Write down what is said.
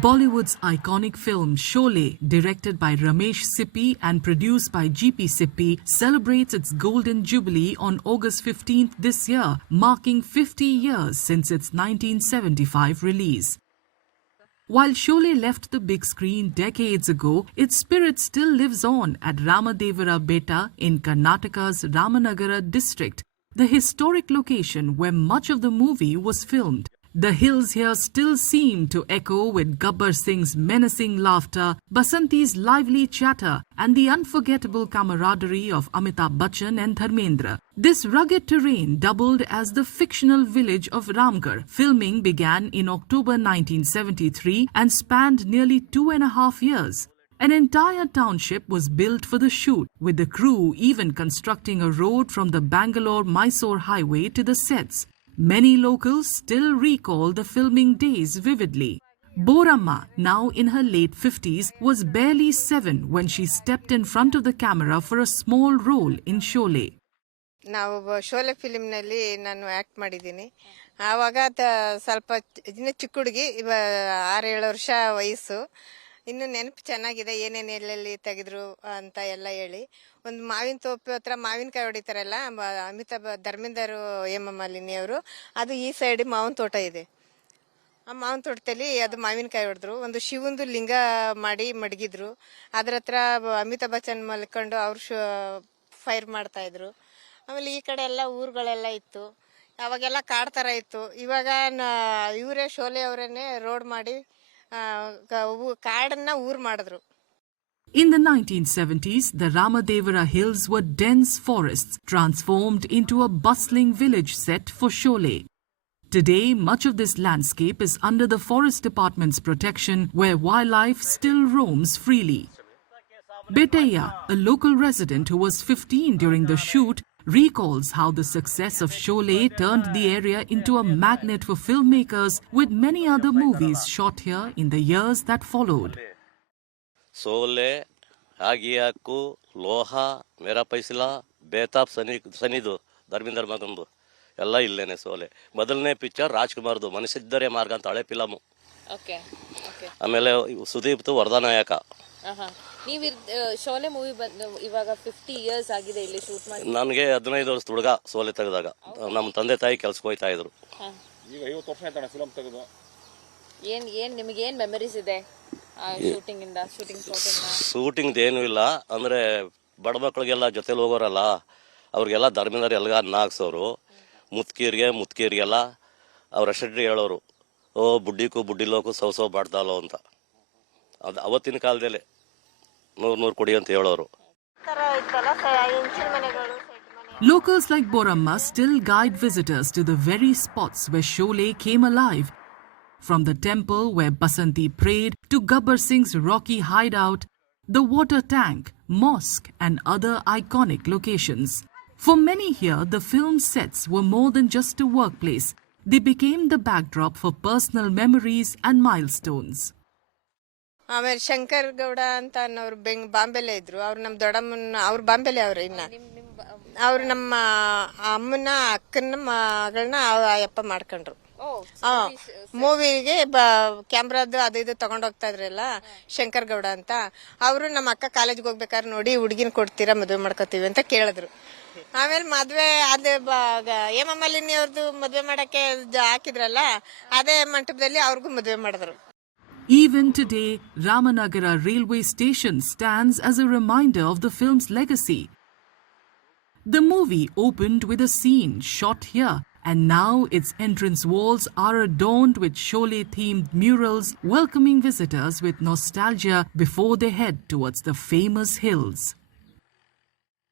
Bollywood's iconic film Sholay, directed by Ramesh Sippy and produced by G.P. Sippy, celebrates its golden jubilee on August 15th this year, marking 50 years since its 1975 release. While Sholay left the big screen decades ago, its spirit still lives on at Ramadevara Beta in Karnataka's Ramanagara district, the historic location where much of the movie was filmed. The hills here still seem to echo with Gabbar Singh's menacing laughter, Basanti's lively chatter, and the unforgettable camaraderie of Amitabh Bachchan and Dharmendra. This rugged terrain doubled as the fictional village of Ramgarh. Filming began in October 1973 and spanned nearly 2.5 years. An entire township was built for the shoot, with the crew even constructing a road from the Bangalore-Mysore highway to the sets. Many locals still recall the filming days vividly. Boramma, now in her late 50s, was barely 7 when she stepped in front of the camera for a small role in Sholay. ನಾವು ಶೋಲೆ ಫಿಲ್ಮ್ನಲ್ಲಿ ನಾನು ಆ್ಯಕ್ಟ್ ಮಾಡಿದ್ದೀನಿ. ಆವಾಗ ಸ್ವಲ್ಪ ಇನ್ನು ಚಿಕ್ಕ ಹುಡುಗಿ, 6-7 ವರ್ಷ ವಯಸ್ಸು. ಇನ್ನು ನೆನಪು ಚೆನ್ನಾಗಿದೆ, ಏನೇನು ಎಲ್ಲೆಲ್ಲಿ ತೆಗೆದ್ರು ಅಂತ ಎಲ್ಲ ಹೇಳಿ. ಒಂದು ಮಾವಿನ ತೋಪು ಹತ್ರ ಮಾವಿನಕಾಯಿ ಹೊಡಿತಾರಲ್ಲ, ಅಮಿತಾಬ್ ಧರ್ಮೇಂದ್ರ ಹೇಮಮಾಲಿನಿ ಅವರು, ಅದು ಈ ಸೈಡ್ ಮಾವಿನ ತೋಟ ಇದೆ. ಆ ಮಾವಿನ ತೋಟದಲ್ಲಿ ಅದು ಮಾವಿನಕಾಯಿ ಹೊಡೆದ್ರು. ಒಂದು ಶಿವಂದು ಲಿಂಗ ಮಾಡಿ ಮಡಗಿದ್ರು. ಅದ್ರ ಹತ್ರ ಅಮಿತಾಬ್ ಬಚ್ಚನ್ ಮಲ್ಕೊಂಡು ಅವ್ರು ಫೈರ್ ಮಾಡ್ತಾ ಇದ್ರು. ಆಮೇಲೆ ಈ ಕಡೆ ಎಲ್ಲ ಊರುಗಳೆಲ್ಲ ಇತ್ತು. ಅವಾಗೆಲ್ಲ ಕಾಡು ಥರ ಇತ್ತು. ಇವಾಗ ಇವರೇ ಶೋಲೆ ಅವರೇನೆ ರೋಡ್ ಮಾಡಿ ಕಾಡನ್ನ ಊರು ಮಾಡಿದ್ರು. In the 1970s, the Ramadevara Hills were dense forests transformed into a bustling village set for Sholay. Today, much of this landscape is under the Forest Department's protection, where wildlife still roams freely. Betaya, a local resident who was 15 during the shoot, recalls how the success of Sholay turned the area into a magnet for filmmakers, with many other movies shot here in the years that followed. ಸೋಲೆ, ಆಗಿಯಾಕು, ಲೋಹ, ಮೇರಾ ಪೈಸಲ, ಬೇತಾಬ್ ಸನಿದು ಧರ್ಮೇಂದ್ರ ಮಗಂದು ಎಲ್ಲ ಇಲ್ಲೇನೆ ಸೋಲೆ. ಮೊದಲನೇ ಪಿಕ್ಚರ್ ರಾಜ್ಕುಮಾರ್ದು ಮನಸ್ಸಿದ್ದರೆ ಮಾರ್ಗ ಅಂತ ಹಳೆ ಫಿಲಮು. ಆಮೇಲೆ ಸುದೀಪ್ತು ವರದಾನಾಯಕ. ನೀವು ಶೋಲೆ ಮೂವಿ ಇವಾಗ 50 ಇಯರ್ಸ್ ಆಗಿದೆ ಇಲ್ಲಿ ಶೂಟ್ ಮಾಡಿ. ನನಗೆ 15 ವರ್ಷದ ಹುಡುಗ ಸೋಲೆ ತೆಗೆದಾಗ ನಮ್ಮ ತಂದೆ ತಾಯಿ ಕೆಲ್ಸಕ್ಕೆ ಹೋಗ್ತಾ ಇದ್ರು. ಈಗ 50 ವರ್ಷ ಆಯ್ತಾನೆ ಫಿಲಮ್ ತೆಗೆದು. ಏನ್ ನಿಮಗೆ ಏನ್ ಮೆಮರೀಸ್ ಇದೆ ಶೂಟಿಂಗ್ ಇಂದ? ಶೂಟಿಂಗ್ ಏನು ಇಲ್ಲ ಅಂದ್ರೆ ಬಡ ಮಕ್ಕಳಿಗೆಲ್ಲ ಜೊತೆಲಿ ಹೋಗೋರಲ್ಲ, ಅವ್ರಿಗೆಲ್ಲ ಧರ್ಮೇಂದ್ರ ಎಲ್ಲ ಅನ್ನ ಹಾಕ್ಸೋರು. ಮುತ್ಕೀರ್ಗೆಲ್ಲ ಅವ್ರ ಅಷ್ಟೇ ಹೇಳೋರು, ಓ ಬುಡ್ಡಿಗೂ ಬುಡ್ಡಿಲೋಕು ಸೌ ಬಾಡ್ತಾಲೋ ಅಂತ. ಅದು ಅವತ್ತಿನ ಕಾಲದಲ್ಲಿ 100 ಕೊಡಿ ಅಂತ ಹೇಳೋರು. Locals like Boramma still guide visitors to the very spots where Sholay came alive. From the temple where Basanti prayed to Gabbar Singh's rocky hideout, the water tank, mosque and other iconic locations. For many here, the film sets were more than just a workplace. They became the backdrop for personal memories and milestones. ಆಮೇಲೆ ಶಂಕರ್ ಗೌಡ ಅಂತ ಅನ್ನೋರು ಬಾಂಬೆಲೆ ಇದ್ರು. ಅವ್ರು ನಮ್ಮ ದೊಡ್ಡಮ್ಮನ, ಅವ್ರು ಬಾಂಬೆಲೆ ಅವ್ರು. ಅವ್ರು ನಮ್ಮ ಅಮ್ಮನ ಅಕ್ಕನ ಮಗಳನ್ನ ಅಯ್ಯಪ್ಪ ಮಾಡ್ಕೊಂಡ್ರು. ಮೂವಿಗೆ ಕ್ಯಾಮ್ರಾದು ಅದು ಇದು ತಗೊಂಡೋಗ್ತಾ ಇದ್ರಲ್ಲ, ಶಂಕರ್ ಗೌಡ ಅಂತ. ಅವರು ನಮ್ಮ ಅಕ್ಕ ಕಾಲೇಜ್ಗೆ ಹೋಗ್ಬೇಕಾದ್ರೆ ನೋಡಿ, ಹುಡುಗಿನ ಕೊಡ್ತೀರಾ ಮದುವೆ ಮಾಡ್ಕೋತೀವಿ ಅಂತ ಕೇಳಿದ್ರು. ಆಮೇಲೆ ಮದ್ವೆ ಅದು ಹೇಮಮಾಲಿನಿ ಅವ್ರದ್ದು ಮದುವೆ ಮಾಡಕ್ಕೆ ಹಾಕಿದ್ರಲ್ಲ, ಅದೇ ಮಂಟಪದಲ್ಲಿ ಅವ್ರಿಗೂ ಮದುವೆ ಮಾಡಿದ್ರು. Even today, Ramanagara railway station stands as a reminder of the film's legacy. The movie opened with a scene shot here, and now its entrance walls are adorned with Sholay-themed murals welcoming visitors with nostalgia before they head towards the famous hills.